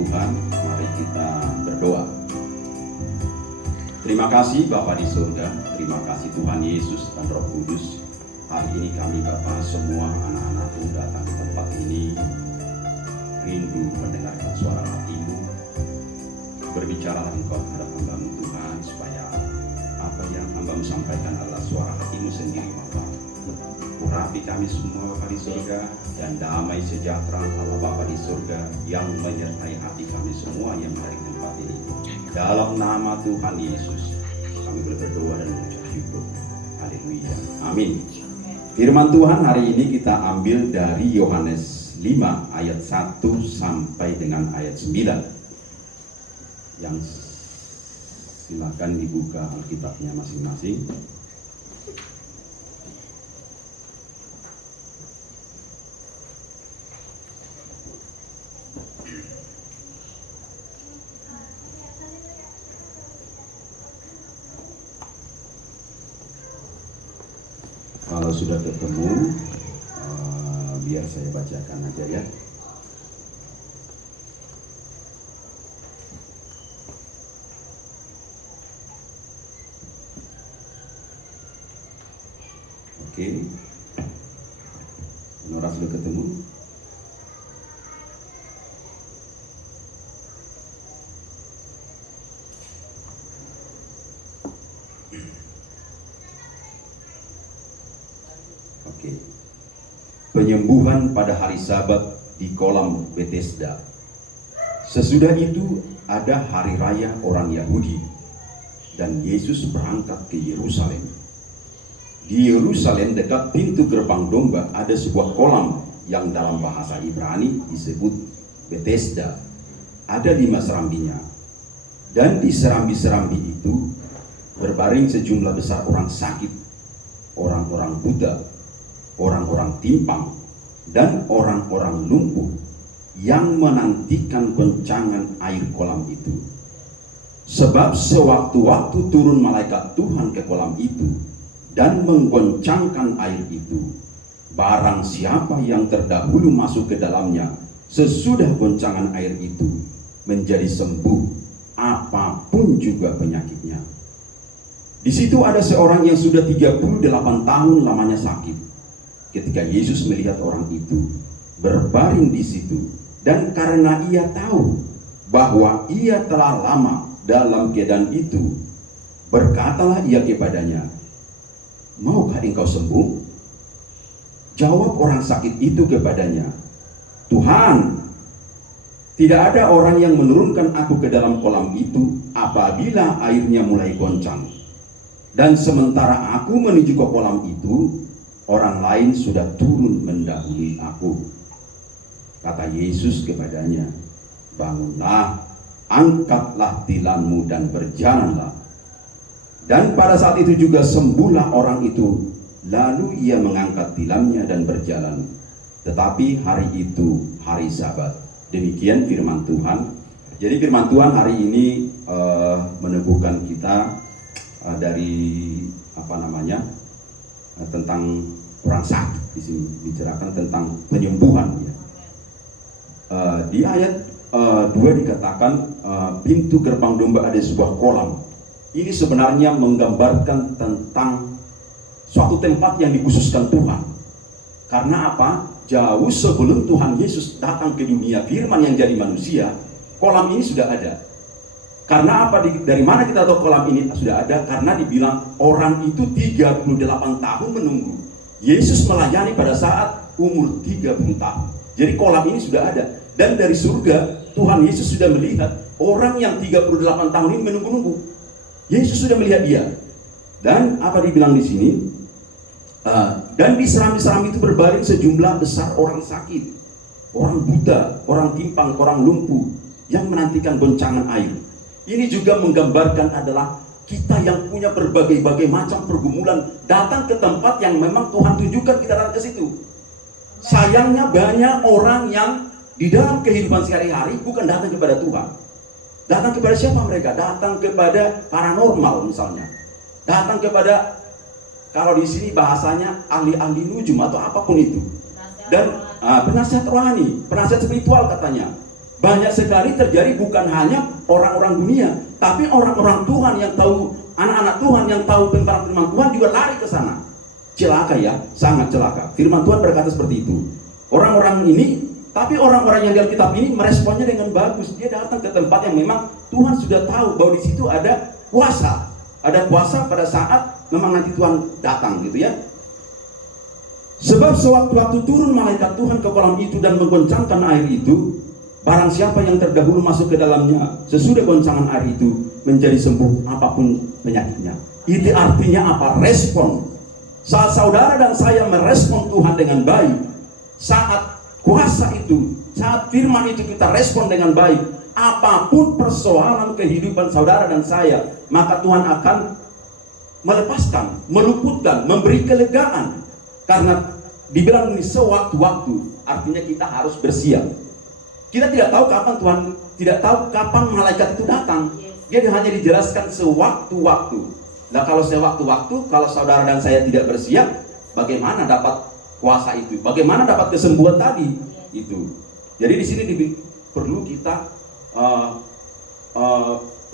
Tuhan, mari kita berdoa. Terima kasih Bapa di surga, terima kasih Tuhan Yesus dan Roh Kudus. Hari ini kami Bapa semua anak-anakmu datang ke tempat ini, rindu mendengarkan suara hati-Mu. Berbicara Engkau terhadap hamba-Mu Tuhan, supaya apa yang hamba-Mu sampaikan adalah suara hati-Mu sendiri Bapa. Urapi kami semua Bapa di surga, dan damai sejahtera Allah Bapa di surga yang menyertai hati kami semua yang ada di tempat ini. Dalam nama Tuhan Yesus kami berdoa dan mengucap syukur. Haleluya. Amin. Firman Tuhan hari ini kita ambil dari Yohanes 5 ayat 1 sampai dengan ayat 9. Yang silakan dibuka Alkitabnya masing-masing. Kalau sudah ketemu, biar saya bacakan aja ya. Oke, Nora sudah ketemu. Oke. Penyembuhan pada hari Sabat di kolam Bethesda. Sesudah itu ada hari raya orang Yahudi dan Yesus berangkat ke Yerusalem. Di Yerusalem dekat pintu gerbang domba ada sebuah kolam yang dalam bahasa Ibrani disebut Bethesda. Ada 5 serambinya. Dan di serambi-serambi itu berbaring sejumlah besar orang sakit, orang-orang buta, orang-orang timpang, dan orang-orang lumpuh yang menantikan goncangan air kolam itu. Sebab sewaktu-waktu turun malaikat Tuhan ke kolam itu dan menggoncangkan air itu, barang siapa yang terdahulu masuk ke dalamnya sesudah goncangan air itu menjadi sembuh apapun juga penyakitnya. Di situ ada seorang yang sudah 38 tahun lamanya sakit. Ketika Yesus melihat orang itu berbaring di situ, dan karena ia tahu bahwa ia telah lama dalam keadaan itu, berkatalah ia kepadanya, "Maukah engkau sembuh?" Jawab orang sakit itu kepadanya, "Tuhan, tidak ada orang yang menurunkan aku ke dalam kolam itu apabila airnya mulai goncang. Dan sementara aku menuju ke kolam itu, orang lain sudah turun mendahului aku." Kata Yesus kepadanya, "Bangunlah, angkatlah tilammu dan berjalanlah." Dan pada saat itu juga sembuhlah orang itu. Lalu ia mengangkat tilamnya dan berjalan. Tetapi hari itu hari Sabat. Demikian firman Tuhan. Jadi firman Tuhan hari ini meneguhkan kita dari tentang orang sakit. Di sini bicarakan tentang penyembuhan ya. Di ayat 2 dikatakan pintu gerbang domba ada sebuah kolam. Ini sebenarnya menggambarkan tentang suatu tempat yang dikhususkan Tuhan. Karena apa? Jauh sebelum Tuhan Yesus datang ke dunia, firman yang jadi manusia, kolam ini sudah ada. Karena apa? Dari mana kita tahu kolam ini sudah ada? Karena dibilang orang itu 38 tahun menunggu. Yesus melayani pada saat umur 30 tahun. Jadi kolam ini sudah ada. Dan dari surga, Tuhan Yesus sudah melihat orang yang 38 tahun ini menunggu-nunggu. Yesus sudah melihat dia. Dan apa dibilang di sini? Dan di serambi-serambi itu berbaring sejumlah besar orang sakit, orang buta, orang timpang, orang lumpuh yang menantikan goncangan air. Ini juga menggambarkan adalah kita yang punya berbagai-bagai macam pergumulan datang ke tempat yang memang Tuhan tunjukkan kita datang ke situ. Sayangnya banyak orang yang di dalam kehidupan sehari-hari bukan datang kepada Tuhan. Datang kepada siapa mereka? Datang kepada paranormal misalnya. Datang kepada, kalau di sini bahasanya ahli-ahli nujum atau apapun itu. Dan penasihat rohani, penasihat spiritual katanya. Banyak sekali terjadi bukan hanya orang-orang dunia, tapi orang-orang Tuhan yang tahu, anak-anak Tuhan yang tahu tentang firman Tuhan juga lari ke sana. Celaka ya, sangat celaka. Firman Tuhan berkata seperti itu. Orang-orang ini, tapi orang-orang yang di Alkitab ini meresponnya dengan bagus. Dia datang ke tempat yang memang Tuhan sudah tahu bahwa di situ ada kuasa. Ada kuasa pada saat memang nanti Tuhan datang gitu ya. Sebab sewaktu-waktu turun malaikat Tuhan ke kolam itu dan menggoncangkan air itu, barang siapa yang terdahulu masuk ke dalamnya, sesudah goncangan air itu menjadi sembuh apapun penyakitnya. Itu artinya apa? Respon. Saat saudara dan saya merespon Tuhan dengan baik, saat kuasa itu, saat firman itu kita respon dengan baik, apapun persoalan kehidupan saudara dan saya, maka Tuhan akan melepaskan, meluputkan, memberi kelegaan. Karena dibilang ini sewaktu-waktu, artinya kita harus bersiap. Kita tidak tahu kapan Tuhan, tidak tahu kapan malaikat itu datang. Dia hanya dijelaskan sewaktu-waktu. Nah kalau sewaktu-waktu, kalau saudara dan saya tidak bersiap, bagaimana dapat kuasa itu? Bagaimana dapat kesembuhan tadi? Itu. Jadi di sini perlu kita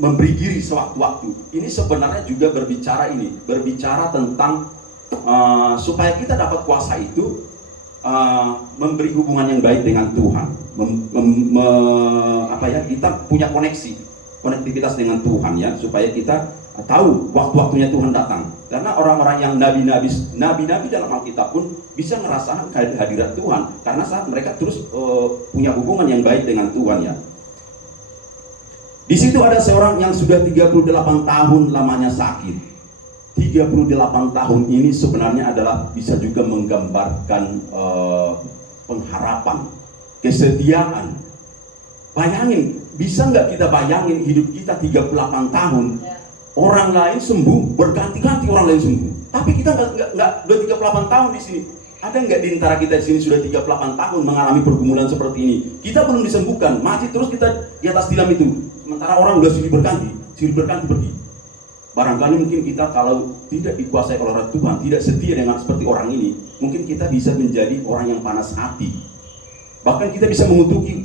memberi diri sewaktu-waktu. Ini sebenarnya juga berbicara tentang supaya kita dapat kuasa itu, memberi hubungan yang baik dengan Tuhan, kita punya konektivitas dengan Tuhan ya, supaya kita tahu waktu-waktunya Tuhan datang. Karena orang-orang yang nabi-nabi dalam Alkitab pun bisa merasakan kehadiran Tuhan karena saat mereka terus punya hubungan yang baik dengan Tuhan ya. Di situ ada seorang yang sudah 38 tahun lamanya sakit. 38 tahun ini sebenarnya adalah bisa juga menggambarkan pengharapan, kesetiaan. Bayangin, bisa nggak kita bayangin hidup kita 38 tahun, orang lain sembuh, berganti-ganti orang lain sembuh. Tapi kita nggak udah 38 tahun di sini. Ada nggak di antara kita di sini sudah 38 tahun mengalami pergumulan seperti ini? Kita belum disembuhkan, masih terus kita di atas tilam itu. Sementara orang udah silih berganti pergi. Barangkali mungkin kita kalau tidak dikuasai oleh Tuhan, tidak setia dengan seperti orang ini, mungkin kita bisa menjadi orang yang panas hati. Bahkan kita bisa mengutuki,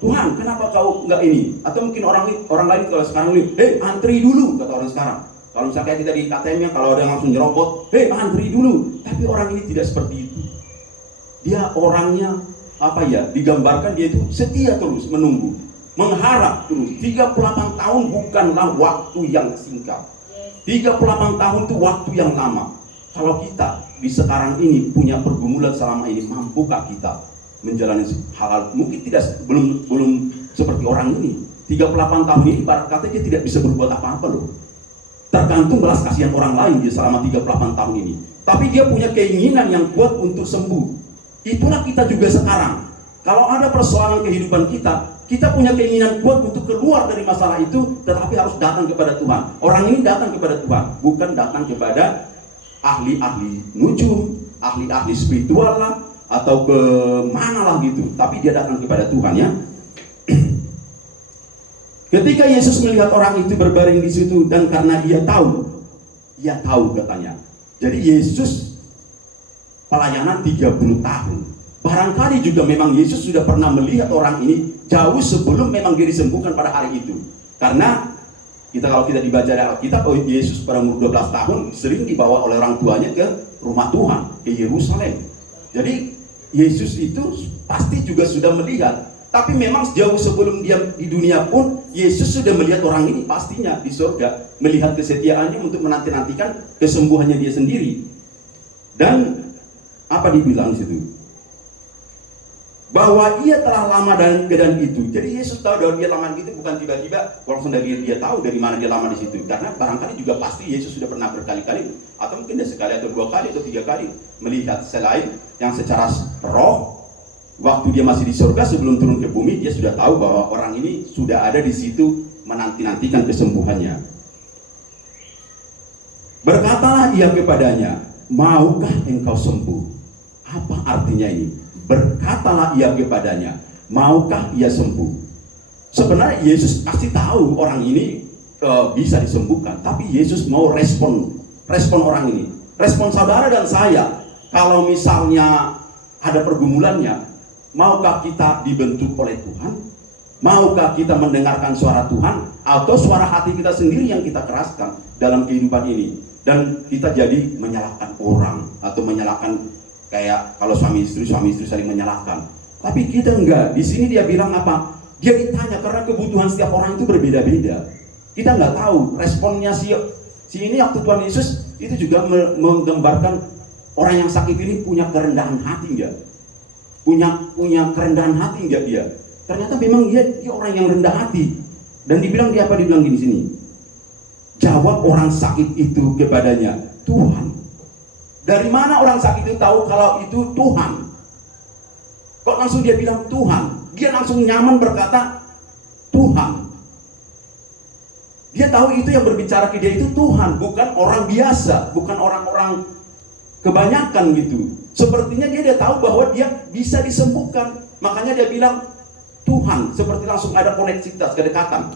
Tuhan kenapa kau nggak ini? Atau mungkin orang lain kalau sekarang ini, antri dulu, kata orang sekarang. Kalau misalnya kita di KTM-nya, kalau ada yang langsung nyerobot, antri dulu. Tapi orang ini tidak seperti itu. Dia orangnya, digambarkan dia itu setia terus menunggu, mengharap terus. 38 tahun bukanlah waktu yang singkat. 38 tahun itu waktu yang lama. Kalau kita di sekarang ini punya pergumulan selama ini, mampukah kita menjalani hal-hal mungkin belum seperti orang ini? 38 tahun ini ibarat kata dia tidak bisa berbuat apa-apa loh. Tergantung belas kasihan orang lain dia selama 38 tahun ini. Tapi dia punya keinginan yang kuat untuk sembuh. Itulah kita juga sekarang. Kalau ada persoalan kehidupan kita punya keinginan kuat untuk keluar dari masalah itu, tetapi harus datang kepada Tuhan. Orang ini datang kepada Tuhan, bukan datang kepada ahli-ahli nujum, ahli-ahli spiritual lah, atau ke mana lah gitu. Tapi dia datang kepada Tuhan ya. Ketika Yesus melihat orang itu berbaring di situ, dan karena dia tahu katanya. Jadi Yesus pelayanan 30 tahun. Barangkali juga memang Yesus sudah pernah melihat orang ini jauh sebelum memang dia disembuhkan pada hari itu. Karena kalau kita dibaca dari Alkitab, Yesus pada umur 12 tahun sering dibawa oleh orang tuanya ke rumah Tuhan, ke Yerusalem. Jadi Yesus itu pasti juga sudah melihat. Tapi memang jauh sebelum dia di dunia pun, Yesus sudah melihat orang ini pastinya di surga, melihat kesetiaannya untuk menanti-nantikan kesembuhannya dia sendiri. Dan apa dibilang di situ? Bahwa ia telah lama dalam keadaan itu. Jadi Yesus tahu bahwa dia lama itu bukan tiba-tiba langsung dia tahu dari mana dia lama di situ. Karena barangkali juga pasti Yesus sudah pernah berkali-kali, atau mungkin sekali atau 2 kali atau 3 kali melihat selain yang secara roh. Waktu dia masih di surga sebelum turun ke bumi, dia sudah tahu bahwa orang ini sudah ada di situ menanti-nantikan kesembuhannya. Berkatalah ia kepadanya, maukah engkau sembuh? Apa artinya ini? Berkatalah ia kepadanya, maukah ia sembuh? Sebenarnya Yesus pasti tahu orang ini bisa disembuhkan, tapi Yesus mau respon orang ini. Respon saudara dan saya, kalau misalnya ada pergumulannya, maukah kita dibentuk oleh Tuhan? Maukah kita mendengarkan suara Tuhan atau suara hati kita sendiri yang kita keraskan dalam kehidupan ini? Dan kita jadi menyalahkan orang atau menyalahkan kayak kalau suami istri saling menyalahkan. Tapi kita enggak. Di sini dia bilang apa? Dia ditanya karena kebutuhan setiap orang itu berbeda-beda. Kita nggak tahu responnya si ini waktu Tuhan Yesus itu juga menggambarkan orang yang sakit ini punya kerendahan hati enggak? Punya kerendahan hati enggak dia? Ternyata memang dia orang yang rendah hati. Dan dibilang dibilang gini sini. Jawab orang sakit itu kepadanya, Tuhan. Dari mana orang sakit itu tahu kalau itu Tuhan? Kok langsung dia bilang Tuhan? Dia langsung nyaman berkata Tuhan. Dia tahu itu yang berbicara ke dia itu Tuhan, bukan orang biasa, bukan orang-orang kebanyakan gitu. Sepertinya dia tahu bahwa dia bisa disembuhkan. Makanya dia bilang Tuhan, seperti langsung ada koneksitas, kedekatan.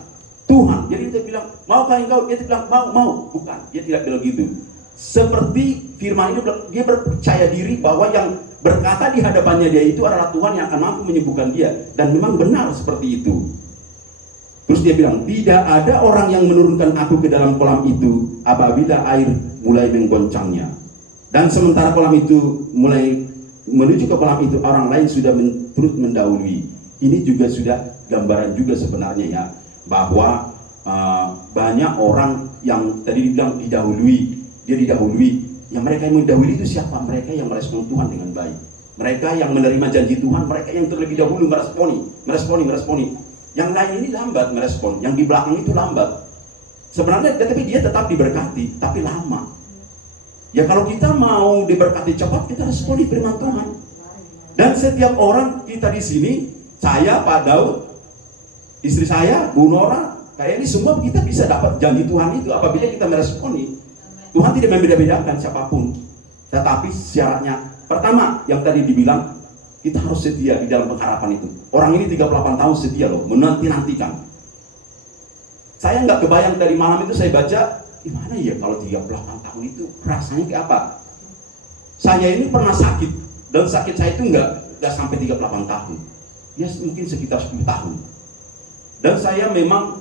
Tuhan, jadi dia bilang, maukah engkau? Dia bilang, mau. Bukan, dia tidak bilang gitu. Seperti firman itu, dia percaya diri bahwa yang berkata di hadapannya dia itu adalah Tuhan yang akan mampu menyembuhkan dia. Dan memang benar seperti itu. Terus dia bilang, tidak ada orang yang menurunkan aku ke dalam kolam itu apabila air mulai menggoncangnya. Dan sementara kolam itu mulai menuju ke kolam itu, orang lain sudah terus mendahului. Ini juga sudah gambaran juga sebenarnya ya, bahwa banyak orang yang tadi dibilang didahului, dia didahului. Yang mereka yang mendahului itu siapa? Mereka yang merespon Tuhan dengan baik. Mereka yang menerima janji Tuhan, mereka yang terlebih dahulu meresponi. Yang lain ini lambat merespon, yang di belakang itu lambat. Sebenarnya tapi dia tetap diberkati, tapi lama. Ya kalau kita mau diberkati cepat, kita responi firman Tuhan. Dan setiap orang kita di sini, saya, Pak Daud, istri saya, Bu Nora, kayak ini semua kita bisa dapat janji Tuhan itu apabila kita meresponi. Tuhan tidak membeda-bedakan siapapun. Tetapi syaratnya, pertama yang tadi dibilang, kita harus setia di dalam pengharapan itu. Orang ini 38 tahun setia loh, menanti-nantikan. Saya nggak kebayang dari malam itu saya baca, gimana ya kalau 38 tahun itu rasanya kayak apa? Saya ini pernah sakit, dan sakit saya itu nggak sampai 38 tahun. Ya mungkin sekitar 10 tahun. Dan saya memang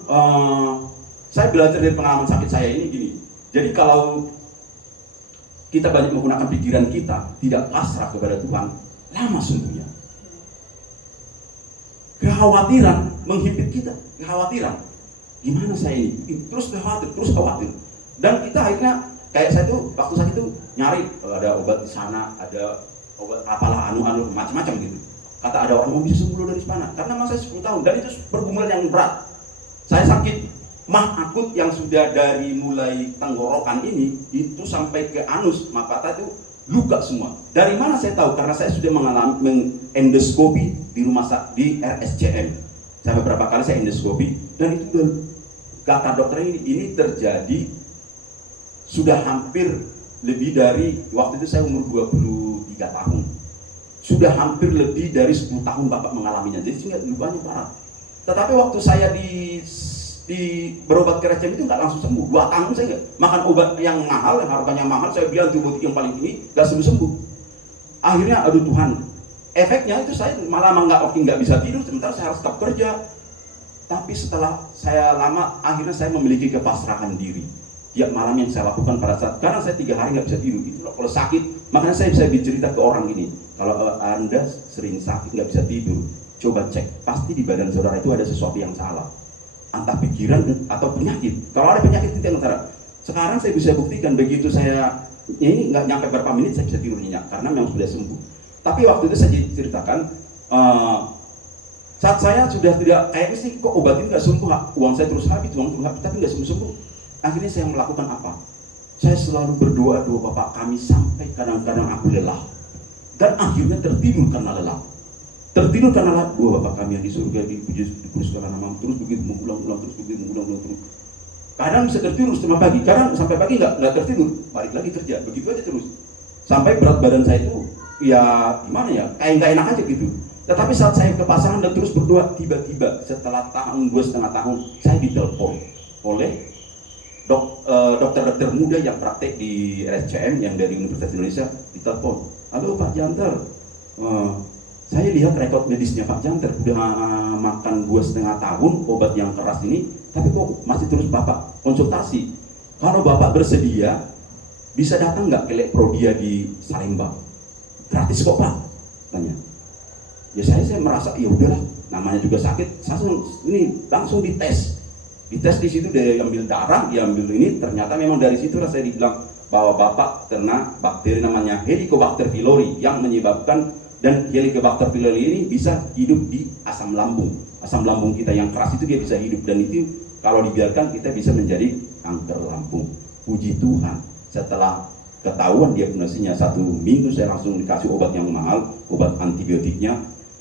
saya belajar dari pengalaman sakit saya ini gini. Jadi kalau kita banyak menggunakan pikiran kita, tidak pasrah kepada Tuhan, lama sembuhnya. Kekhawatiran menghimpit kita, kekhawatiran. Gimana saya ini? Terus khawatir. Dan kita akhirnya kayak saya tuh waktu sakit itu nyari ada obat di sana, ada obat apalah macam-macam gitu. Kata ada orang mau bisa sembuh dari mana? Karena masa 10 tahun dan itu pergumulan yang berat. Saya sakit mah akut yang sudah dari mulai tenggorokan ini itu sampai ke anus, maka itu luka semua. Dari mana saya tahu? Karena saya sudah mengalami endoskopi di rumah sakit di RSCM. Saya beberapa kali saya endoskopi dan itu kata dokter ini terjadi sudah hampir lebih dari waktu itu saya umur 23 tahun. Sudah hampir lebih dari 10 tahun Bapak mengalaminya. Jadi sehingga lukanya parah. Tetapi waktu saya di berobat ke RSCM itu nggak langsung sembuh. 2 tahun saya nggak makan obat yang mahal, yang harganya mahal. Saya bilang antibiotik yang paling tinggi nggak sembuh. Akhirnya aduh Tuhan. Efeknya itu saya malah nggak bisa tidur. Sementara saya harus tetap kerja. Tapi setelah saya lama, akhirnya saya memiliki kepasrahan diri. Tiap malam yang saya lakukan pada saat, karena saya 3 hari nggak bisa tidur. Itu kalau sakit, makanya saya bisa bercerita ke orang gini. Kalau Anda sering sakit nggak bisa tidur, coba cek. Pasti di badan saudara itu ada sesuatu yang salah. Entah pikiran atau penyakit. Kalau ada penyakit itu yang antara. Sekarang saya bisa buktikan begitu saya ini nggak nyampe berapa menit saya bisa tidur nyenyak karena memang sudah sembuh. Tapi waktu itu saya ceritakan saat saya sudah tidak kayak sih kok obat ini nggak sembuh, uang saya terus habis, tapi nggak sembuh. Akhirnya saya melakukan apa? Saya selalu berdoa Bapak kami sampai kadang-kadang aku lelah dan akhirnya tertidur karena lelah. Tertidur karena lelah, Bapak kami yang di surga dikuduskan namamu, terus begitu mengulang-ulang terus. Kadang bisa tertidur setengah pagi, kadang sampai pagi nggak tertidur, balik lagi kerja, begitu aja terus. Sampai berat badan saya itu ya gimana ya, kayak nggak enak aja gitu. Tetapi saat saya ke pasangan dan terus berdoa, tiba-tiba setelah 2,5 tahun saya ditelepon oleh dokter-dokter muda yang praktek di RSCM yang dari Universitas Indonesia. Ditelepon, halo Pak Janter, Saya lihat rekod medisnya Pak Janter, udah makan 2,5 tahun obat yang keras ini, tapi kok masih terus Bapak konsultasi. Kalau Bapak bersedia, bisa datang nggak ke Lek Prodia di Salemba? Gratis kok Pak, tanya. Ya saya merasa ya udahlah, namanya juga sakit, saya langsung dites. Dites di situ, dia ambil darah, dia ambil ini, ternyata memang dari situ saya dibilang bahwa Bapak kena bakteri namanya Helicobacter pylori yang menyebabkan, dan Helicobacter pylori ini bisa hidup di asam lambung. Asam lambung kita yang keras itu dia bisa hidup, dan itu kalau dibiarkan kita bisa menjadi kanker lambung. Puji Tuhan, setelah ketahuan diagnosisnya 1 minggu saya langsung dikasih obat yang mahal, obat antibiotiknya.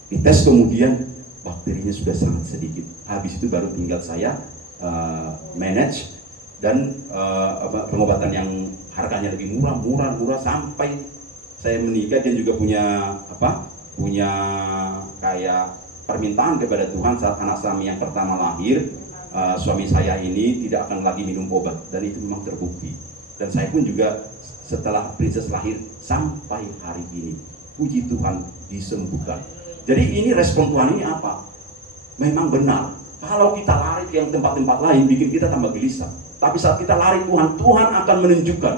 Dites kemudian bakterinya sudah sangat sedikit. Habis itu baru tinggal saya manage dan pengobatan yang harganya lebih murah sampai saya menikah. Dia juga punya kayak permintaan kepada Tuhan saat anak kami yang pertama lahir, suami saya ini tidak akan lagi minum obat, dan itu memang terbukti. Dan saya pun juga setelah Princess lahir sampai hari ini, puji Tuhan, disembuhkan. Jadi ini respon Tuhan ini apa? Memang benar. Kalau kita lari ke yang tempat-tempat lain, bikin kita tambah gelisah. Tapi saat kita lari Tuhan, Tuhan akan menunjukkan.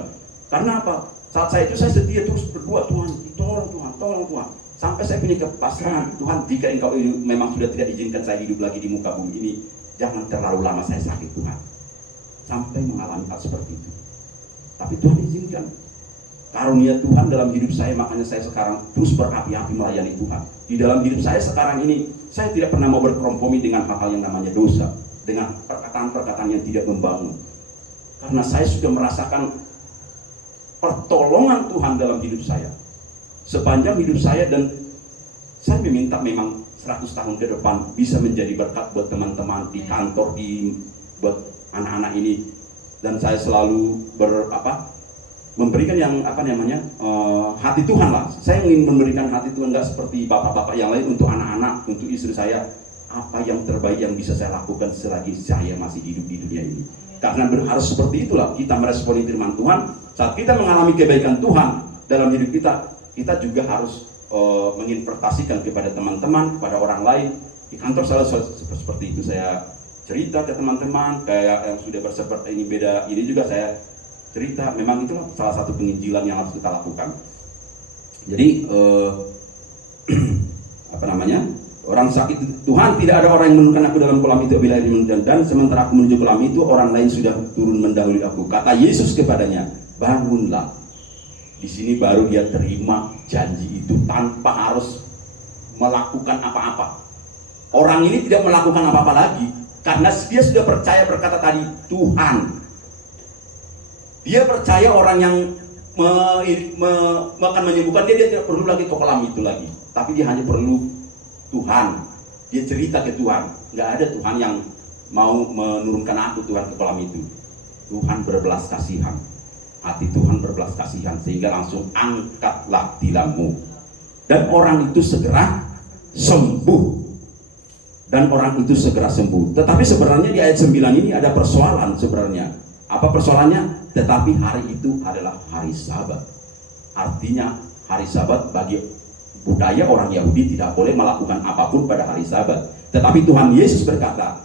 Karena apa? Saat saya setia terus berdoa, Tuhan, tolong Tuhan. Sampai saya punya kepasrahan, Tuhan, jika Engkau memang sudah tidak izinkan saya hidup lagi di muka bumi ini, jangan terlalu lama saya sakit Tuhan. Sampai mengalami hal seperti itu. Tapi Tuhan izinkan. Karunia Tuhan dalam hidup saya, makanya saya sekarang terus berapi-api melayani Tuhan. Di dalam hidup saya sekarang ini, saya tidak pernah mau berkompromi dengan hal-hal yang namanya dosa, dengan perkataan-perkataan yang tidak membangun. Karena saya sudah merasakan pertolongan Tuhan dalam hidup saya sepanjang hidup saya, dan saya meminta memang 100 tahun ke depan bisa menjadi berkat buat teman-teman di kantor, buat anak-anak ini. Dan saya selalu memberikan yang hati Tuhan lah. Saya ingin memberikan hati Tuhan, nggak seperti bapak-bapak yang lain untuk anak-anak, untuk istri saya. Apa yang terbaik yang bisa saya lakukan selagi saya masih hidup di dunia ini. Karena harus seperti itulah kita meresponi firman Tuhan. Saat kita mengalami kebaikan Tuhan dalam hidup kita, kita juga harus menginterpretasikan kepada teman-teman, kepada orang lain. Di kantor selalu seperti itu, saya cerita ke teman-teman, kayak yang sudah berseperti ini beda, ini juga saya cerita. Memang itulah salah satu penginjilan yang harus kita lakukan. Jadi orang sakit, Tuhan, tidak ada orang yang menurunkan aku dalam kolam itu bila dan sementara aku menuju kolam itu, orang lain sudah turun mendahului aku. Kata Yesus kepadanya, bangunlah. Di sini baru dia terima janji itu tanpa harus melakukan apa-apa. Orang ini tidak melakukan apa-apa lagi karena dia sudah percaya, berkata tadi, Tuhan. Dia percaya orang yang akan menyembuhkan dia tidak perlu lagi ke kolam itu lagi, tapi dia hanya perlu Tuhan. Dia cerita ke Tuhan, nggak ada Tuhan yang mau menurunkan aku Tuhan ke kolam itu. Tuhan berbelas kasihan, hati Tuhan berbelas kasihan, sehingga langsung angkatlah tilammu, dan orang itu segera sembuh. Tetapi sebenarnya di ayat 9 ini ada persoalan sebenarnya. Apa persoalannya? Tetapi hari itu adalah hari Sabat. Artinya hari Sabat bagi budaya orang Yahudi tidak boleh melakukan apapun pada hari Sabat. Tetapi Tuhan Yesus berkata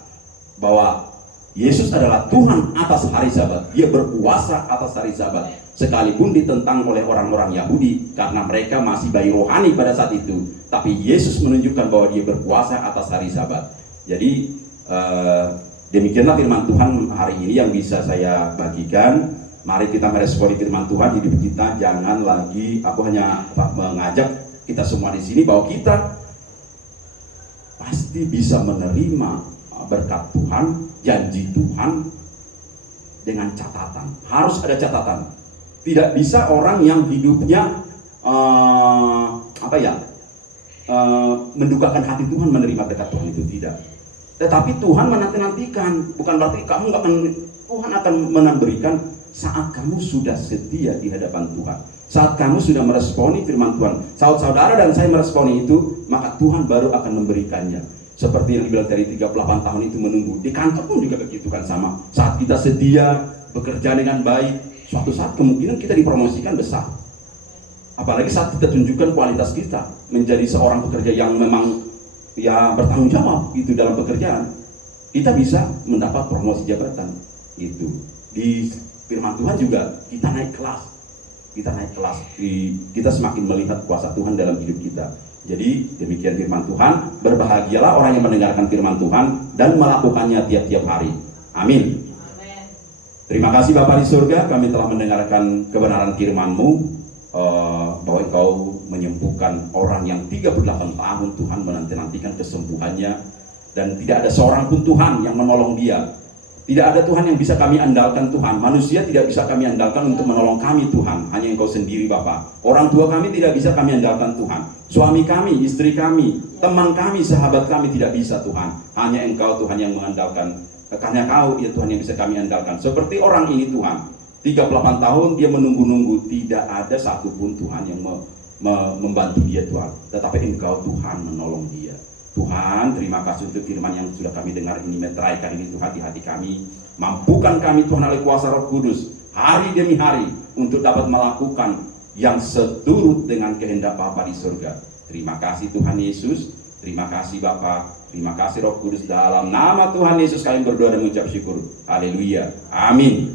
bahwa Yesus adalah Tuhan atas hari Sabat. Dia berkuasa atas hari Sabat. Sekalipun ditentang oleh orang-orang Yahudi karena mereka masih bayi rohani pada saat itu. Tapi Yesus menunjukkan bahwa dia berkuasa atas hari Sabat. Jadi demikianlah firman Tuhan hari ini yang bisa saya bagikan. Mari kita meresponi firman Tuhan hidup kita. Jangan lagi, aku hanya mengajak kita semua di sini bahwa kita pasti bisa menerima berkat Tuhan, janji Tuhan, dengan catatan. Harus ada catatan. Tidak bisa orang yang hidupnya mendukakan hati Tuhan menerima berkat Tuhan, itu tidak. Tetapi Tuhan menanti-nantikan, bukan berarti kamu nggak akan, Tuhan akan memberikan saat kamu sudah setia di hadapan Tuhan. Saat kamu sudah meresponi firman Tuhan, saudara dan saya meresponi itu, maka Tuhan baru akan memberikannya. Seperti yang dibilang dari 38 tahun itu menunggu. Di kantor pun juga begitu kan, sama. Saat kita setia, bekerja dengan baik, suatu saat kemungkinan kita dipromosikan besar. Apalagi saat kita tunjukkan kualitas kita menjadi seorang pekerja yang memang ya bertanggung jawab itu dalam pekerjaan, kita bisa mendapat promosi jabatan gitu. Di firman Tuhan juga kita naik kelas, kita semakin melihat kuasa Tuhan dalam hidup kita. Jadi demikian firman Tuhan. Berbahagialah orang yang mendengarkan firman Tuhan dan melakukannya tiap-tiap hari. Amin. Terima kasih Bapa di surga, kami telah mendengarkan kebenaran firman-Mu, bahwa Engkau menyembuhkan orang yang 38 tahun Tuhan menanti-nantikan kesembuhannya, dan tidak ada seorang pun Tuhan yang menolong dia. Tidak ada Tuhan yang bisa kami andalkan Tuhan. Manusia tidak bisa kami andalkan untuk menolong kami Tuhan. Hanya Engkau sendiri Bapa. Orang tua kami tidak bisa kami andalkan Tuhan. Suami kami, istri kami, teman kami, sahabat kami tidak bisa Tuhan. Hanya Engkau Tuhan yang mengandalkan. Hanya Kau ya Tuhan yang bisa kami andalkan. Seperti orang ini Tuhan, 38 tahun dia menunggu-nunggu, tidak ada satupun Tuhan yang membantu dia Tuhan. Tetapi Engkau Tuhan menolong dia. Tuhan, terima kasih untuk firman yang sudah kami dengar ini, meteraikan ini Tuhan di hati kami. Mampukan kami Tuhan oleh kuasa Roh Kudus hari demi hari untuk dapat melakukan yang seturut dengan kehendak Bapa di surga. Terima kasih Tuhan Yesus, terima kasih Bapa, terima kasih Roh Kudus. Dalam nama Tuhan Yesus kami berdoa dan mengucap syukur. Haleluya. Amin.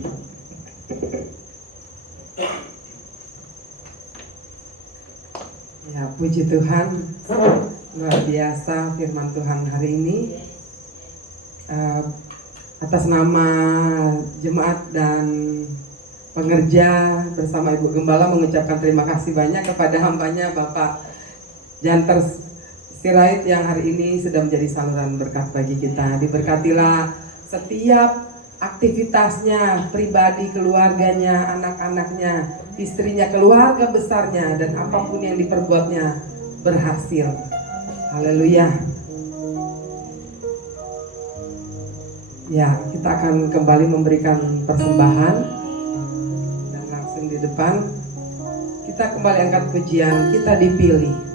Ya, puji Tuhan, luar biasa firman Tuhan hari ini. Atas nama jemaat dan pengerja bersama Ibu Gembala mengucapkan terima kasih banyak kepada hambanya Bapak Janter Sirait yang hari ini sudah menjadi saluran berkat bagi kita. Diberkatilah setiap aktivitasnya, pribadi, keluarganya, anak-anaknya, istrinya, keluarga besarnya, dan apapun yang diperbuatnya berhasil. Haleluya. Ya, kita akan kembali memberikan persembahan, dan langsung di depan kita kembali angkat pujian, Kita Dipilih.